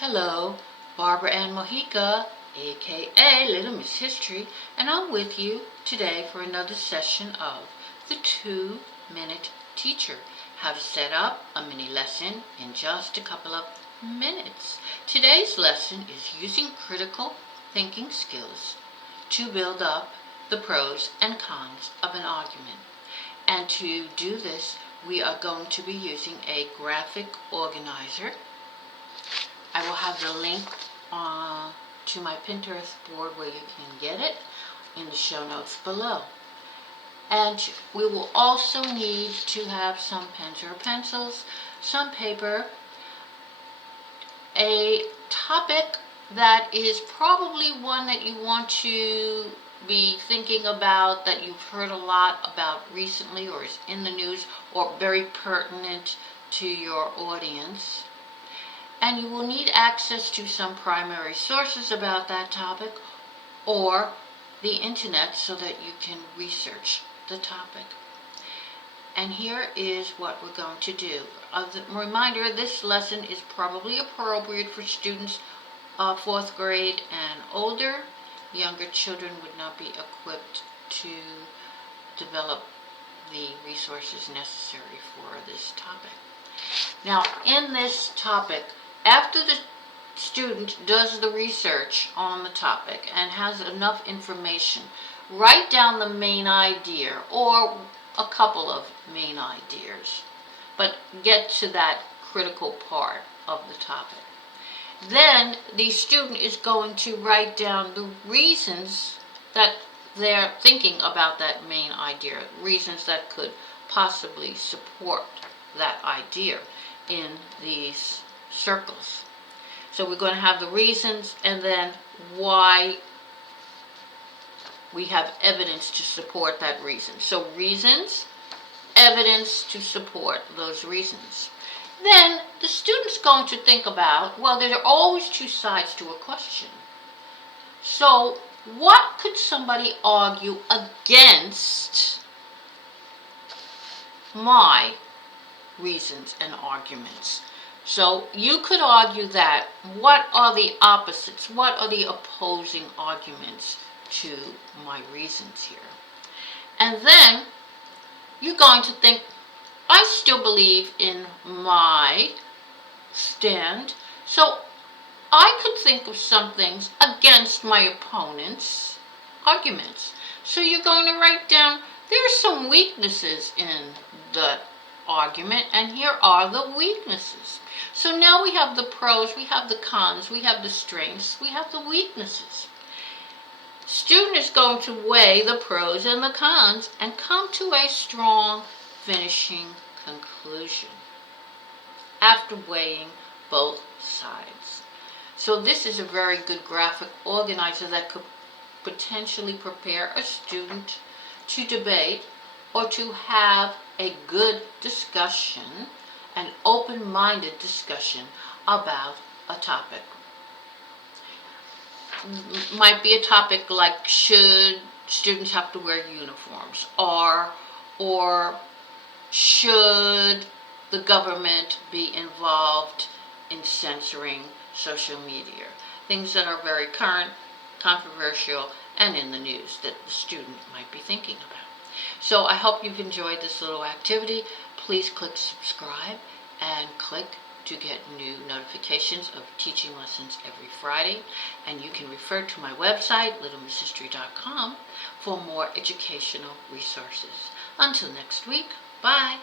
Hello, Barbara Ann Mojica, aka Little Miss History, and I'm with you today for another session of the 2-Minute Teacher, how to set up a mini lesson in just a couple of minutes. Today's lesson is using critical thinking skills to build up the pros and cons of an argument. And to do this, we are going to be using a graphic organizer. I will have the link to my Pinterest board where you can get it in the show notes below. And we will also need to have some pens or pencils, some paper, a topic that is probably one that you want to be thinking about, that you've heard a lot about recently or is in the news or very pertinent to your audience. And you will need access to some primary sources about that topic or the internet so that you can research the topic. And here is what we're going to do. As a reminder, this lesson is probably appropriate for students 4th grade and older. Younger children would not be equipped to develop the resources necessary for this topic. Now, in this topic, after the student does the research on the topic and has enough information, write down the main idea or a couple of main ideas, but get to that critical part of the topic. Then the student is going to write down the reasons that they're thinking about that main idea, reasons that could possibly support that idea in these circles. So we're going to have the reasons and then why we have evidence to support that reason. So reasons, evidence to support those reasons. Then the student's going to think about, well, there are always two sides to a question. So what could somebody argue against my reasons and arguments? So you could argue that. What are the opposites? What are the opposing arguments to my reasons here? And then you're going to think, I still believe in my stand, so I could think of some things against my opponent's arguments. So you're going to write down, there are some weaknesses in the argument, and here are the weaknesses. So now we have the pros, we have the cons, we have the strengths, we have the weaknesses. Student is going to weigh the pros and the cons and come to a strong finishing conclusion after weighing both sides. So this is a very good graphic organizer that could potentially prepare a student to debate or to have a good discussion, an open-minded discussion about a topic. Might be a topic like, should students have to wear uniforms, or should the government be involved in censoring social media? Things that are very current, controversial, and in the news that the student might be thinking about. So I hope you've enjoyed this little activity. Please click subscribe and click to get new notifications of teaching lessons every Friday. And you can refer to my website, littlemisshistory.com, for more educational resources. Until next week, bye.